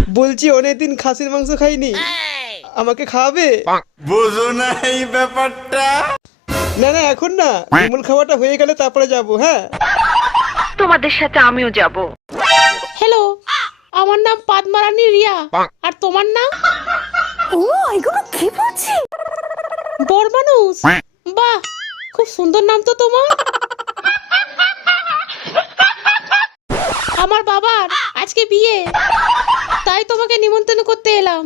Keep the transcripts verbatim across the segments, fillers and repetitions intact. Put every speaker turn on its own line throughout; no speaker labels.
বলছি অনেকদিন খাসির মাংস খাইনি, আমাকে খাওয়াবে?
বুঝো না এই ব্যাপারটা।
না না এখন না, বিমল খাওয়াটা হয়ে গেলে তারপরে যাব। হ্যাঁ
তোমাদের সাথে আমিও যাব।
হ্যালো, আমার নাম পাদমারানী রিয়া। আর তোমার নাম?
ও এগুলো কি বলছি?
বড় মানুষ, বাহ খুব সুন্দর নাম তো তোমার। আমার বাবার আজকে বিয়ে, তাই তোমাকে নিমন্ত্রণ করতে এলাম।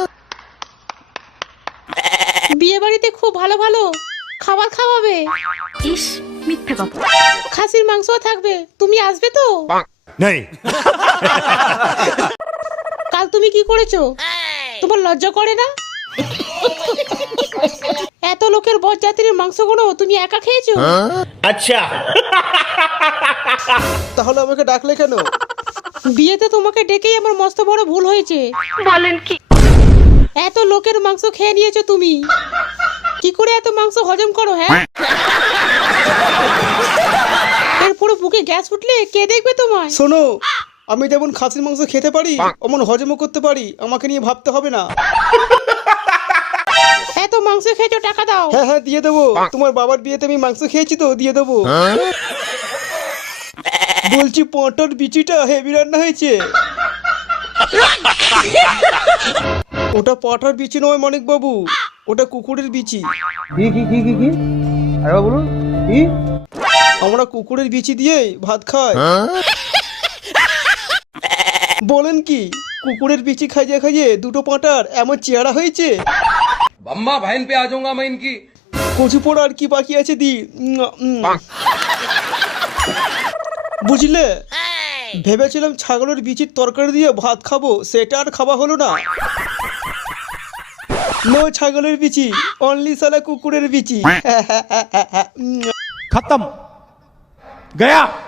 বিয়ে বাড়িতে খুব ভালো ভালো খাবার খাওয়াবে।
ইস মিথ্যে কথা।
খাসির মাংসও থাকবে, তুমি আসবে তো?
নেই।
কাল তুমি কি করেছো? তোমার লজ্জা করে না? এত লোকের বরযাত্রীর মাংসগুলো তুমি একা খেয়েছো?
আচ্ছা
তাহলে আমাকে ডাকলে কেন?
বিয়েতে তোমাকে ডেকেই আমার মস্ত বড় ভুল হয়েছে।
বলেন কি?
এত লোকের মাংস খেয়ে নিয়েছো তুমি, কি করে এত মাংস হজম করো? হ্যাঁ, এরপরে বুকে গ্যাস উঠলে কে দেখবে তোমায়?
শোনো, আমি যেমন খাসির মাংস খেতে পারি অমন হজমও করতে পারি, আমাকে নিয়ে ভাবতে হবে না।
এত মাংস খেয়েছো, টাকা দাও।
হ্যাঁ হ্যাঁ দিয়ে দেবো, তোমার বাবার বিয়েতে আমি মাংস খেয়েছি তো, দিয়ে দেবো। বলছি পটল বিচিটা হেভি রান্না হয়েছে। ওটা পটল বিচি নয় মানিক বাবু, ওটা কুকুরের বিচি।
কি কি কি কি কি আরে বলুন কি?
আমরা কুকুরের বিচি দিয়ে ভাত খাই। বলেন কি, কুকুরের বিচি খাইয়ে খাইয়ে দুটো পাঁটার এমন চেহারা হয়েছে।
अम्मा बहन पे आ जाऊंगा मैं इनकी।
কচু পোড়া আর কি বাকি আছে দি। উম, উম। বুঝলে, ভেবেছিলাম ছাগলের বিচির তরকারি দিয়ে ভাত খাবো, সেটা আর খাওয়া হলো না। নো ছাগলের বিচি, অনলি সালা কুকুরের বিচি।
खत्म गया।